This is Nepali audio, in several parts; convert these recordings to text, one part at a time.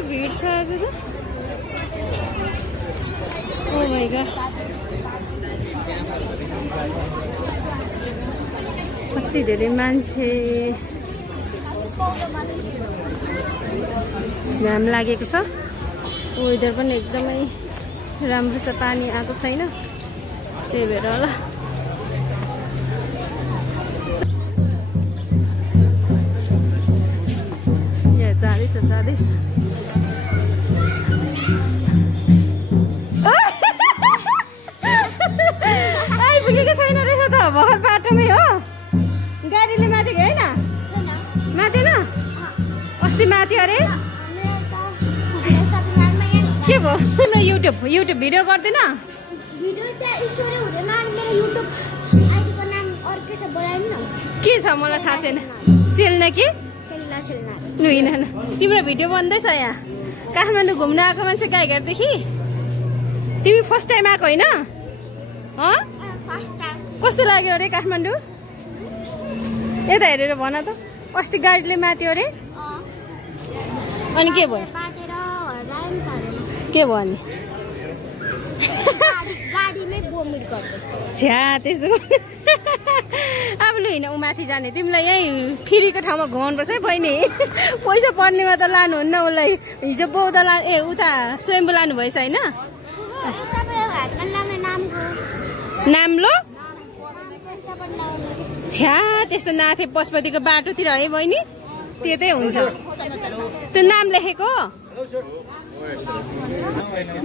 कस्तो भिड छ आज त। ओ माय गॉड कति धेरै मान्छे। घाम लागेको छ। वेदर पनि एकदमै राम्रो छ, पानी आएको छैन त्यही भएर होला। यहाँ जाँदैछ जाँदैछ। आइपुगेको छैन रहेछ त, भर्खर बाटोमै हो। गाडीले माथेको होइन? माथेन? अस्ति माथि अरे के भयो? युट्युब भिडियो गर्दैन? के छ मलाई थाहा छैन। सेल्ना कि लुइन तिम्रो भिडियो बन्दैछ यहाँ। काठमाडौँ घुम्न आएको मान्छे गाईघाटदेखि। तिमी फर्स्ट टाइम आएको होइन? कस्तो लाग्यो अरे काठमाडौँ? यता हेरेर भन त। अस्ति गाडीले माथ्यो अरे अनि के भयो? के भयो अनि? छ्या त्यस्तो अब लु हिँड ऊ माथि जाने। तिमीलाई यहीँ फ्रीको ठाउँमा घुमाउनु पर्छ है बहिनी। पैसा पर्नेमा त लानुहुन्न उसलाई। हिजो बौद्ध उता स्वयम्भू लानु भएछ होइन? नाम लो छ्या त्यस्तो नाथे पशुपतिको बाटोतिर है बहिनी, त्यतै हुन्छ। त्यो नाम लेखेको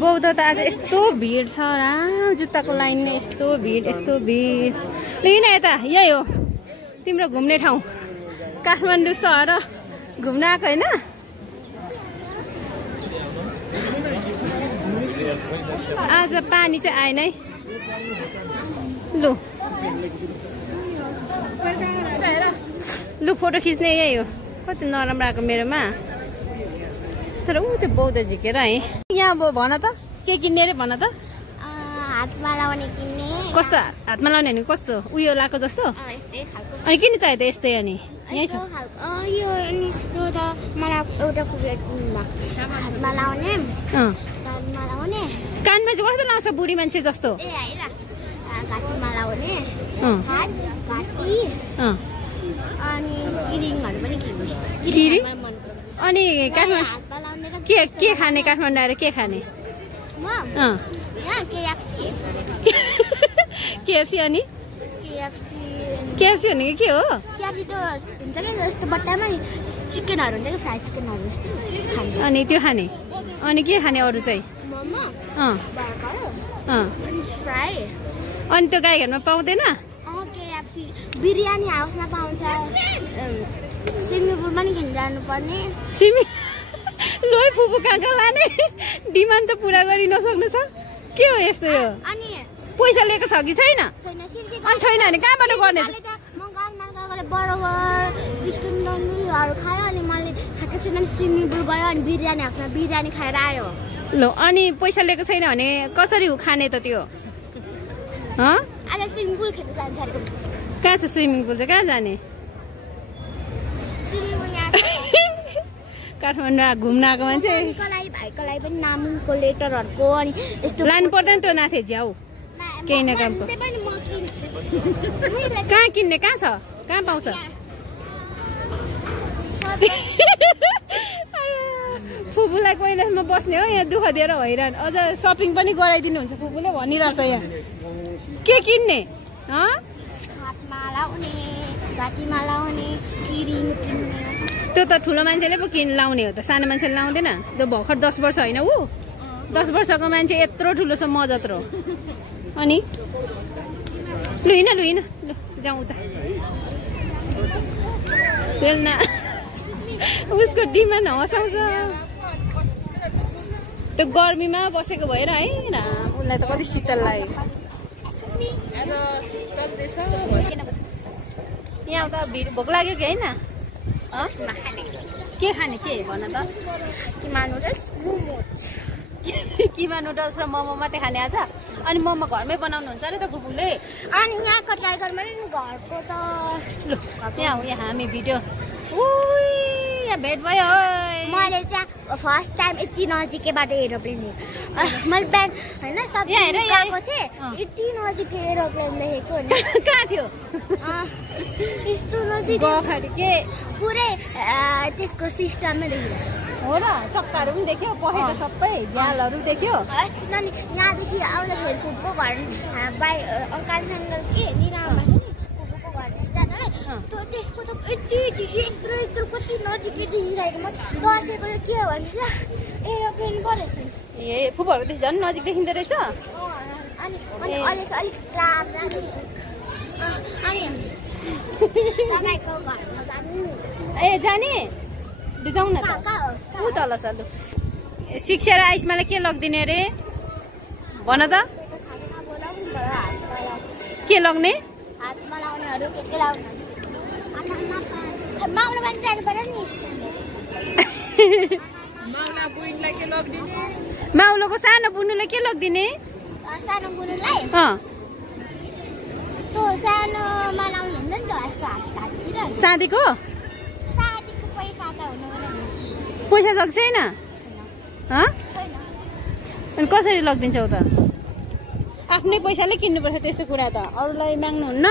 बौद्ध त आज यस्तो भिड छ। राम जुत्ताको लाइन नै यस्तो भिड यस्तो भिड। लिन यता यही हो तिम्रो घुम्ने ठाउँ। काठमाडौँ सहर घुम्न आएको होइन? आज पानी चाहिँ आएन है। लु फोटो खिच्ने यही हो। कति नराम्रो आएको मेरोमा। तर ऊ त्यो बौद्ध झिकेर है। यहाँ अब भन त के किन्ने अरे भन त। हातमा लाउने किन्ने। कस्तो हातमा लाउने भने कस्तो उयो लाएको जस्तो? अनि किन चाहियो त यस्तै? अनि यही छ यो अनि यो त मलाई एउटा फेभरेट हातमा लाउने कानमा लाउने। कानमा चाहिँ कस्तो लाउँछ बुढी मान्छे जस्तो? ए हैन घाँटीमा लाउने हात घाँटी अनि किरिङहरु पनि किन्ने। किरिङ अनि काठमाडौँ के खाने? काठमाडौँ आएर के खाने? केएफसी अनि केएफसी भनेको के हो? केएफसी त हुन्छ नि जस्तो बट्टामा चिकनहरु हुन्छ कि फ्राइड चिकनहरु जस्तो खाने। अनि त्यो खाने? अनि के खाने अरु चाहिँ? Momo burger French fry. अनि त्यो गाईघरमा पाउँदैन? केएफसी बिरयानी हाउसमा पाउँछ। स्विमिङ पुल पनि किन जानु पर्ने। स्विमिङ लोइ फुपू कहाँ लाने? डिमान्ड त पुरा गरि नसक्नु छ। के हो यस्तो? यो अनि पैसा लिएको छ कि छैन? छैन छैन भने कहाँबाट गर्ने? म घरमा गएर बर्गर चिकन डनुहरू खायो अनि मैले खाएको छैन। स्विमिङ पुल गयो अनि बिरयानी हाउसमा बिरयानी खाएर आयो। ल अनि पैसा लिएको छैन भने कसरी खाने त त्यो? आज स्विमिङ पुल खेल्न जान्छ अरे। कहाँ छ स्विमिङ पुल चाहिँ? कहाँ जाने? काठमाडौँ घुम्न आएको मान्छे भाइको लागि पनि नामको लेटरहरूको अनि यस्तो लानु पर्दैन त्यो नाथे झ्याउ केही न कामको। कहाँ किन्ने? कहाँ छ? कहाँ पाउँछ? फुपूलाई कैलाशमा बस्ने हो यहाँ दुःख दिएर हैरान। अझ सपिङ पनि गराइदिनुहुन्छ फुपूले भनिरहेछ यहाँ। के किन्ने? हातमा लाउने घाँटीमा लाउने किरिङ किन्ने। त्यो त ठुलो मान्छेले पो लाउने हो त, सानो मान्छेले लाउँदैन। त्यो भर्खर 10 वर्ष होइन ऊ 10 वर्षको मान्छे यत्रो ठुलो छ म जत्रो। अनि लु हिँड लु जाउँ उता। सेल्ना उसको डिमान्ड हँसाउँछ। त्यो गर्मीमा बसेको भएर है उसलाई त कति शीतल लागेको छ। यहाँ त भिड भोक लाग्यो कि होइन? के खाने? के भन त? किमा नुडल्स किमा नुडल्स र मोमो मात्रै खाने आज? अनि मोमो घरमै बनाउनुहुन्छ अरे त फुपूले? अनि यहाँको ट्राई गर्नु नि घरको त। ल यहाँ हामी भिडियो यहाँ भेट भयो। मैले चाहिँ फर्स्ट टाइम यति नजिकैबाट एरोप्लेन मैले बिहान होइन सब गएको थिएँ यति नजिक एरोप्लेन देखेको कहाँ थियो यस्तो नजिक पुरै त्यसको सिस्टममै देख्यो हो र चक्काहरू पनि देख्यो पखेटा सबै झ्यालहरू देख्यो यहाँदेखि आउँदाखेरि फुपूको घर कान्छाङ्गल के निरामा छ नि फुपूको घर जानु त्यसको त यति यत्रो कति नजिकै देखिरहेको म दसैँको के हो भने एरोप्लेन पो रहेछ ए फुपूहरूको त्यस झन् नजिक देखिँदो रहेछ अनि अलिक अनि तपाईँको घरमा जानु ए जाने जाउँ न ऊ तल छ लु शिक्षा र आयुषमालाई के लगिदिने अरे भन त के लग्ने हातमा लाउनेहरू के लाउने माउला पनि जानु पर्यो नि माउला बुइनलाई के लगिदिने माउलोको सानो बुनुलाई के लगिदिने सानो बुनुलाई त्यो सानोमा लाउनु हुन्न नि त यस्तो हाततिर चाँदीको पैसा सक्छ छैन अनि कसरी लगिदिन्छौ त आफ्नै पैसाले किन्नुपर्छ त्यस्तो कुरा त अरूलाई माग्नुहुन्न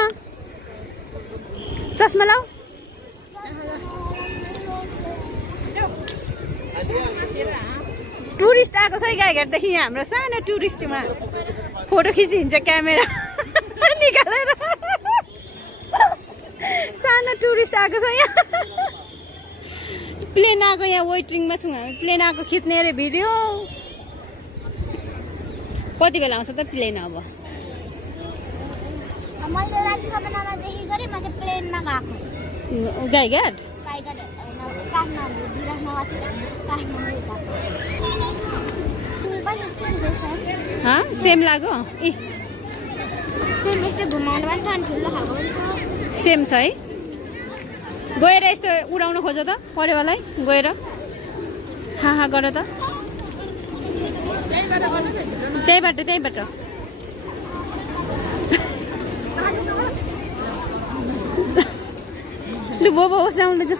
चस्मा लाऊ टुरिस्ट आएको छ है गाईघाटदेखि यहाँ हाम्रो सानो टुरिस्टमा फोटो खिचिन्छ क्यामेरा निकालेर सानो टुरिस्ट आएको छ यहाँ प्लेन आएको यहाँ वेटिङमा छौँ हामी प्लेन आएको खिच्ने अरे भिडियो कति बेला आउँछ त प्लेन अब मैले राति सबैजना देखि गरे म चाहिँ प्लेनमा गएको गाईघाट सेम लाग्यो सेम छ है गएर यस्तो उडाउन खोज त परेवालाई गएर हा गर त त्यहीबाट लु बो ओसाउनु जो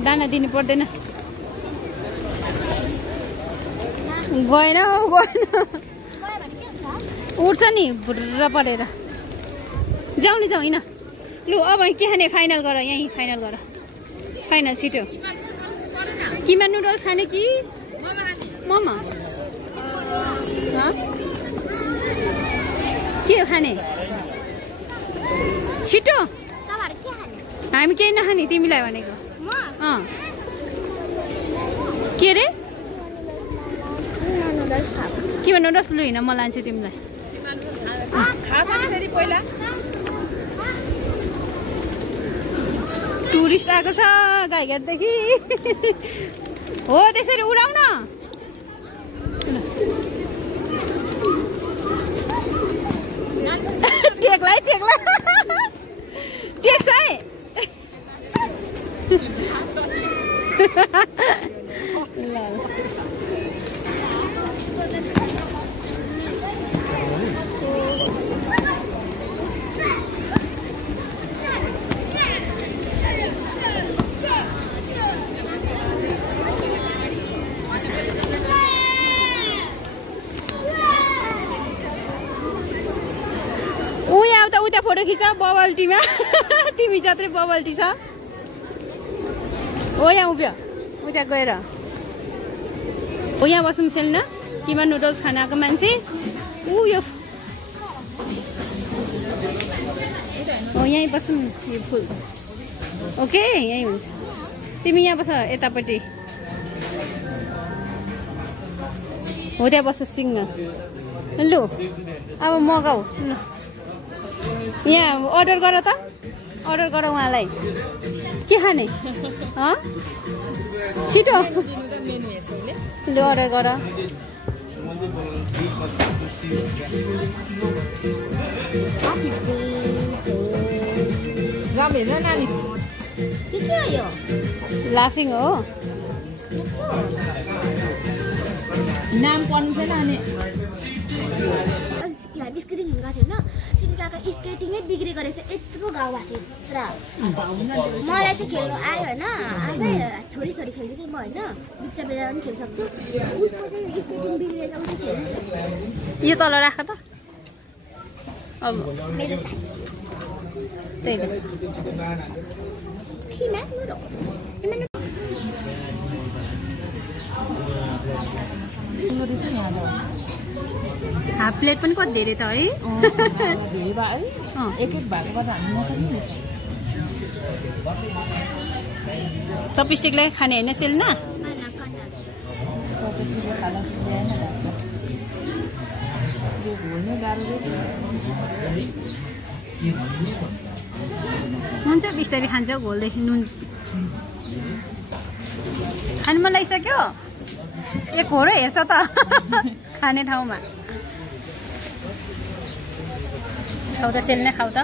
दाना दिनु पर्दैन गएन उठ्छ नि भुर्र परेर जाउँ होइन लु अब के खाने फाइनल गर यहीँ फाइनल गर फाइनल छिटो किमा नुडल्स खाने कि मोमो के खाने छिटो हामी केही नखाने तिमीलाई भनेको के अरे किमा नुडल्स लु होइन म लान्छु तिमीलाई टुरिस्ट आएको छ गाईघाटदेखि हो त्यसरी उडाउन टेक्ला टेक्छ है उता फोटो खिच बबल टीमा तिमी जत्रै बबल टी छ हो यहाँ उभ्यो उता गएर हो यहाँ बसौँ सेल न किमा नुडल्स खान आएको मान्छे ऊ यो हो यहीँ बसौँ यो फुल ओके यहीँ हुन्छ तिमी यहाँ बस यतापट्टि हो त्यहाँ बस सिङ्ग लु अब मगाऊ ल यहाँ अर्डर गर त अर्डर गर उहाँलाई के खाने छिटो लु अर्डर गर लाफिङ हो नाम पढ्नु छैन अनि स्क्रिन गएको थिएन सिन्काको स्केटिङै बिग्रेको रहेछ यत्रो घाउ भएको थियो र मलाई चाहिँ खेल्नु आयो होइन आफै छोरी खेल्दै म होइन बिच बेला पनि खेल्नु सक्छु उसको चाहिँ स्केटिङ बिग्रेर उसले खेल्नु यो तल राख त अब मेरो त्यही त खिमा हाफ प्लेट पनि कति धेरै त है धेरै भयो है एक भएको गर्दा हामी नसक्ने रहेछ चपस्टिकलाई खाने होइन सेल्ना चपेसीले खाना ल्याएन भन्छ यो घुल्ने गाह्रो रहेछ हुन्छ बिस्तारै खान्छ घोल्दैछु नुन खानु मन लागिसक्यो एक हो र हेर्छ त खाने ठाउँमा खाऊ त सेल्ने खाऊ त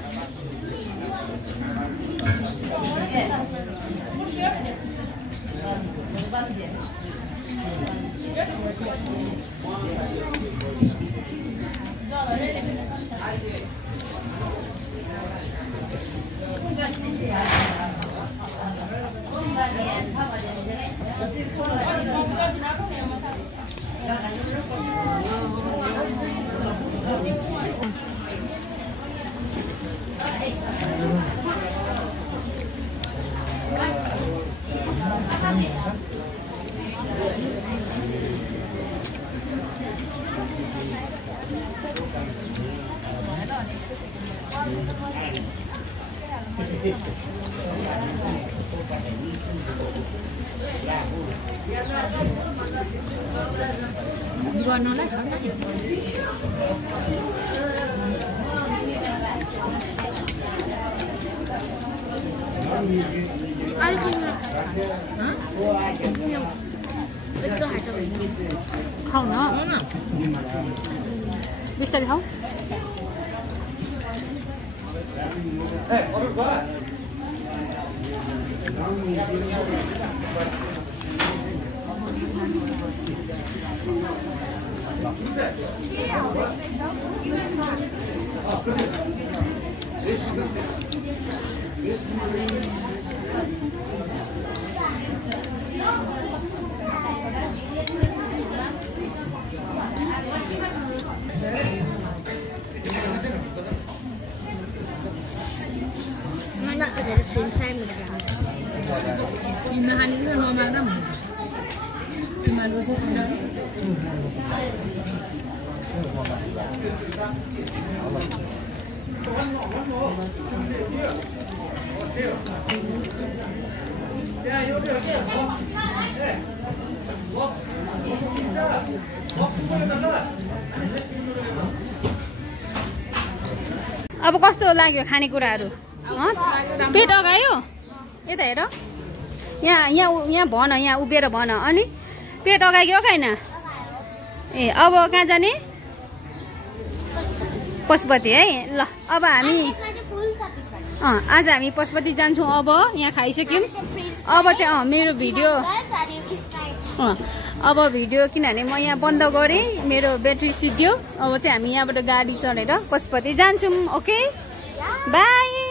गर्नलाई खाऊ न बिस्तारै खाऊ तिमीलाई खाने कि नमाग्दा हुन्छ तिमीहरू चाहिँ अब कस्तो लाग्यो खानेकुराहरू पेट अगायो यता हेर यहाँ भन यहाँ उभिएर भन अनि पेट अगायो अगाएन ए अब कहाँ जाने पशुपति है ल अब हामी आज हामी पशुपति जान्छौँ अब यहाँ खाइसक्यौँ अब चाहिँ मेरो भिडियो अब भिडियो किनभने म यहाँ बन्द गरेँ मेरो ब्याट्री सिद्धियो अब चाहिँ हामी यहाँबाट गाडी चढेर पशुपति जान्छौँ ओके बाई